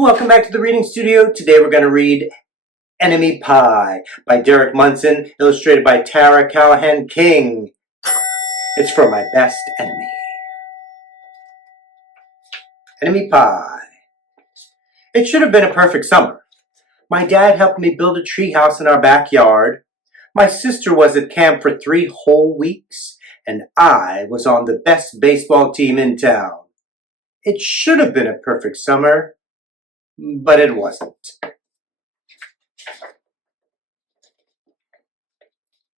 Welcome back to the reading studio. Today we're going to read Enemy Pie by Derek Munson, illustrated by Tara Callahan King. It's for my best enemy. Enemy Pie. It should have been a perfect summer. My dad helped me build a treehouse in our backyard. My sister was at camp for 3 whole weeks, and I was on the best baseball team in town. It should have been a perfect summer, but it wasn't.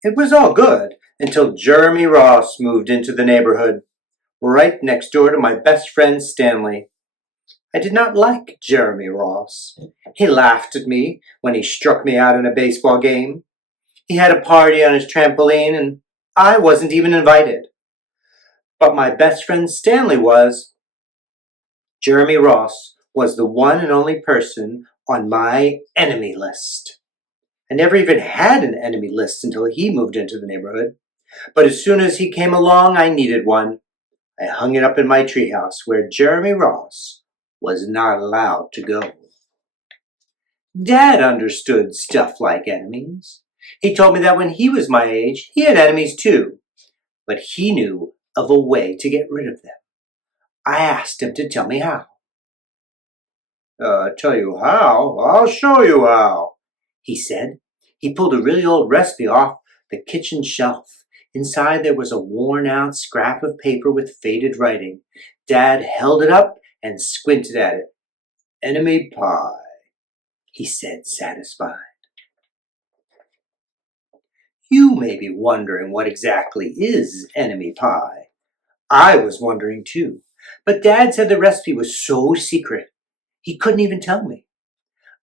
It was all good until Jeremy Ross moved into the neighborhood, right next door to my best friend Stanley. I did not like Jeremy Ross. He laughed at me when he struck me out in a baseball game. He had a party on his trampoline and I wasn't even invited. But my best friend Stanley was. Jeremy Ross was the one and only person on my enemy list. I never even had an enemy list until he moved into the neighborhood. But as soon as he came along, I needed one. I hung it up in my treehouse where Jeremy Ross was not allowed to go. Dad understood stuff like enemies. He told me that when he was my age, he had enemies too. But he knew of a way to get rid of them. I asked him to tell me how. Tell you how? I'll show you how, he said. He pulled a really old recipe off the kitchen shelf. Inside there was a worn-out scrap of paper with faded writing. Dad held it up and squinted at it. Enemy pie, he said, satisfied. You may be wondering what exactly is enemy pie. I was wondering too, but Dad said the recipe was so secret, he couldn't even tell me.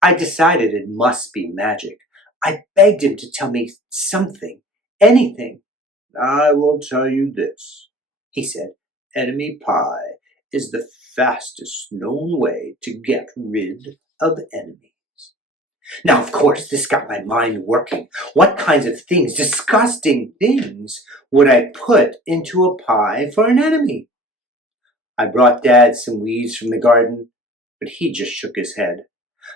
I decided it must be magic. I begged him to tell me something, anything. I will tell you this, he said. Enemy pie is the fastest known way to get rid of enemies. Now, of course, this got my mind working. What kinds of things, disgusting things, would I put into a pie for an enemy? I brought Dad some weeds from the garden, but he just shook his head.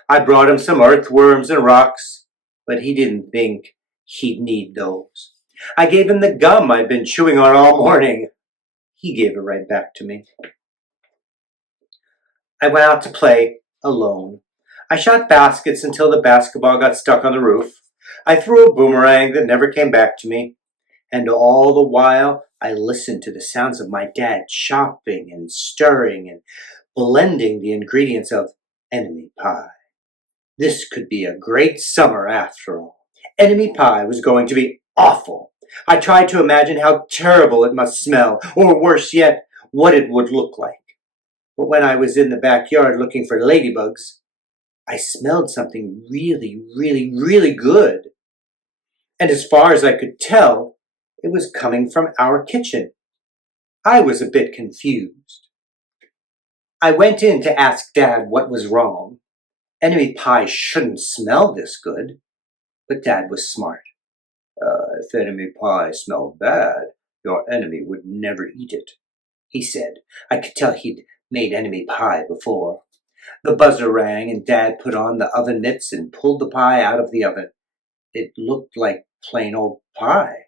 I brought him some earthworms and rocks, but he didn't think he'd need those. I gave him the gum I'd been chewing on all morning. He gave it right back to me. I went out to play alone. I shot baskets until the basketball got stuck on the roof. I threw a boomerang that never came back to me. And all the while, I listened to the sounds of my dad chopping and stirring and blending the ingredients of enemy pie. This could be a great summer after all. Enemy pie was going to be awful. I tried to imagine how terrible it must smell, or worse yet, what it would look like. But when I was in the backyard looking for ladybugs, I smelled something really, really, really good. And as far as I could tell, it was coming from our kitchen. I was a bit confused. I went in to ask Dad what was wrong. Enemy pie shouldn't smell this good. But Dad was smart. If enemy pie smelled bad, your enemy would never eat it, he said. I could tell he'd made enemy pie before. The buzzer rang and Dad put on the oven mitts and pulled the pie out of the oven. It looked like plain old pie.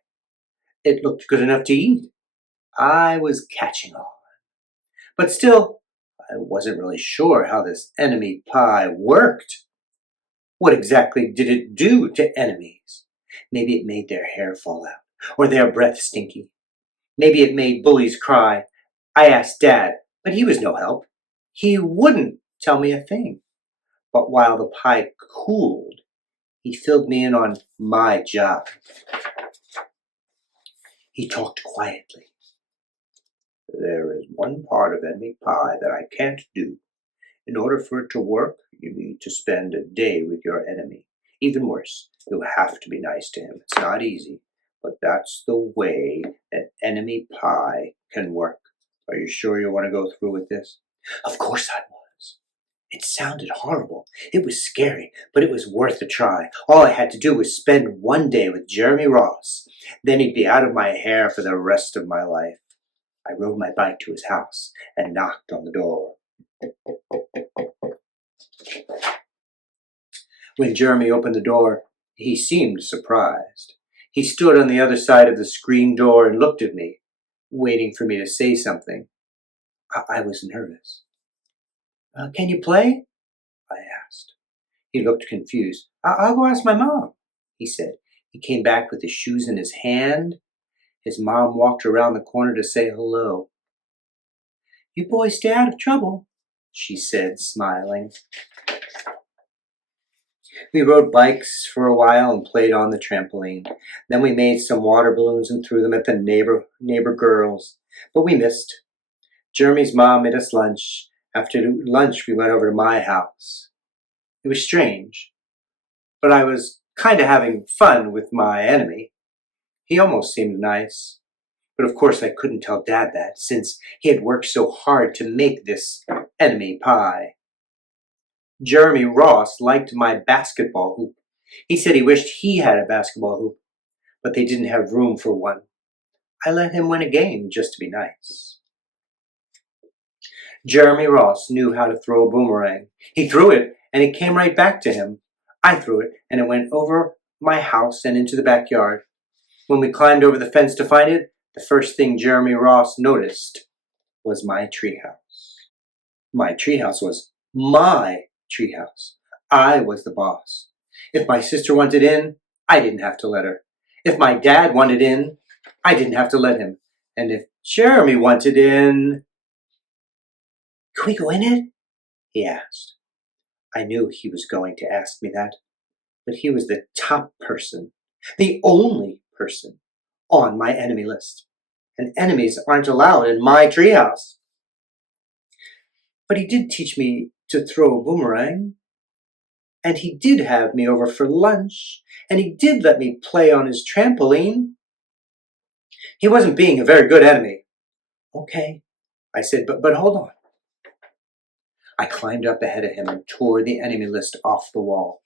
It looked good enough to eat. I was catching on. But still, I wasn't really sure how this enemy pie worked. What exactly did it do to enemies? Maybe it made their hair fall out, or their breath stinky. Maybe it made bullies cry. I asked Dad, but he was no help. He wouldn't tell me a thing. But while the pie cooled, he filled me in on my job. He talked quietly. There is one part of enemy pie that I can't do. In order for it to work, you need to spend a day with your enemy. Even worse, you have to be nice to him. It's not easy, but that's the way that enemy pie can work. Are you sure you want to go through with this? Of course I was. It sounded horrible. It was scary, but it was worth a try. All I had to do was spend one day with Jeremy Ross. Then he'd be out of my hair for the rest of my life. I rode my bike to his house and knocked on the door. When Jeremy opened the door, he seemed surprised. He stood on the other side of the screen door and looked at me, waiting for me to say something. I was nervous. Can you play? I asked. He looked confused. I'll go ask my mom, he said. He came back with his shoes in his hand. His mom walked around the corner to say hello. You boys stay out of trouble, she said, smiling. We rode bikes for a while and played on the trampoline. Then we made some water balloons and threw them at the neighbor girls. But we missed. Jeremy's mom made us lunch. After lunch, we went over to my house. It was strange, but I was kind of having fun with my enemy. He almost seemed nice. But of course I couldn't tell Dad that, since he had worked so hard to make this enemy pie. Jeremy Ross liked my basketball hoop. He said he wished he had a basketball hoop, but they didn't have room for one. I let him win a game just to be nice. Jeremy Ross knew how to throw a boomerang. He threw it, and it came right back to him. I threw it, and it went over my house and into the backyard. When we climbed over the fence to find it, the first thing Jeremy Ross noticed was my treehouse. My treehouse was my treehouse. I was the boss. If my sister wanted in, I didn't have to let her. If my dad wanted in, I didn't have to let him. And if Jeremy wanted in... Can we go in it? He asked. I knew he was going to ask me that, but he was the top person, the only person on my enemy list. And enemies aren't allowed in my treehouse. But he did teach me to throw a boomerang. And he did have me over for lunch. And he did let me play on his trampoline. He wasn't being a very good enemy. Okay, I said, but hold on. I climbed up ahead of him and tore the enemy list off the wall.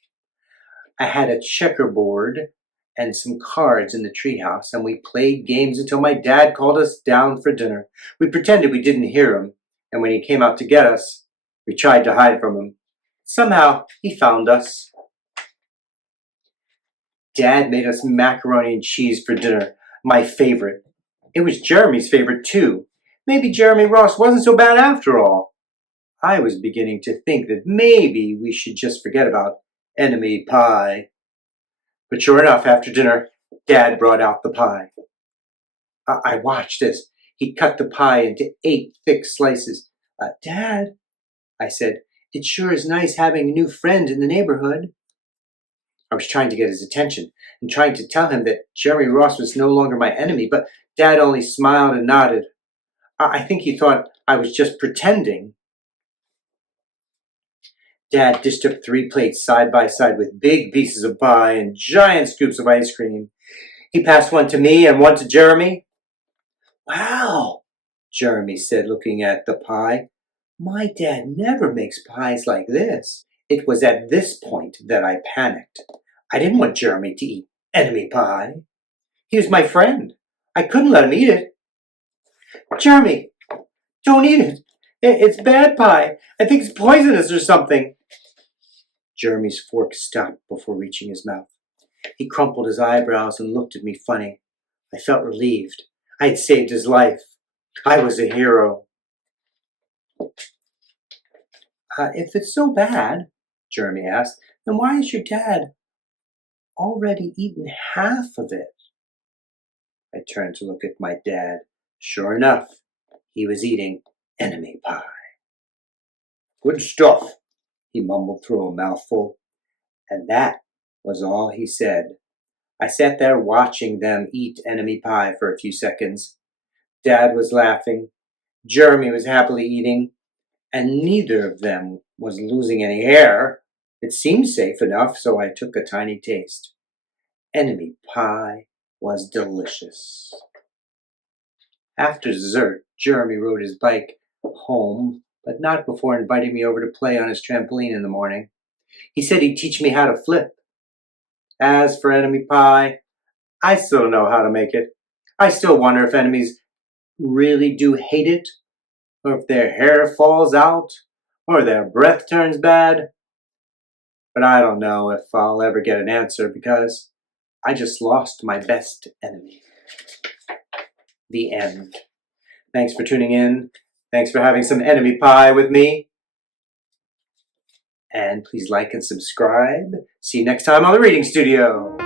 I had a checkerboard and some cards in the treehouse, and we played games until my dad called us down for dinner. We pretended we didn't hear him, and when he came out to get us, we tried to hide from him. Somehow, he found us. Dad made us macaroni and cheese for dinner, my favorite. It was Jeremy's favorite, too. Maybe Jeremy Ross wasn't so bad after all. I was beginning to think that maybe we should just forget about enemy pie. But sure enough, after dinner, Dad brought out the pie. I watched as he cut the pie into 8 thick slices. Dad, I said, it sure is nice having a new friend in the neighborhood. I was trying to get his attention and trying to tell him that Jeremy Ross was no longer my enemy, but Dad only smiled and nodded. I think he thought I was just pretending. Dad dished up 3 plates side by side with big pieces of pie and giant scoops of ice cream. He passed one to me and one to Jeremy. Wow, Jeremy said, looking at the pie. My dad never makes pies like this. It was at this point that I panicked. I didn't want Jeremy to eat enemy pie. He was my friend. I couldn't let him eat it. Jeremy, don't eat it. It's bad pie. I think it's poisonous or something. Jeremy's fork stopped before reaching his mouth. He crumpled his eyebrows and looked at me funny. I felt relieved. I had saved his life. I was a hero. If it's so bad, Jeremy asked, then why has your dad already eaten half of it? I turned to look at my dad. Sure enough, he was eating enemy pie. Good stuff, he mumbled through a mouthful. And that was all he said. I sat there watching them eat enemy pie for a few seconds. Dad was laughing. Jeremy was happily eating. And neither of them was losing any hair. It seemed safe enough, so I took a tiny taste. Enemy pie was delicious. After dessert, Jeremy rode his bike home, but not before inviting me over to play on his trampoline in the morning. He said he'd teach me how to flip. As for enemy pie, I still don't know how to make it. I still wonder if enemies really do hate it, or if their hair falls out, or their breath turns bad. But I don't know if I'll ever get an answer because I just lost my best enemy. The end. Thanks for tuning in. Thanks for having some enemy pie with me. And please like and subscribe. See you next time on the Reading Studio.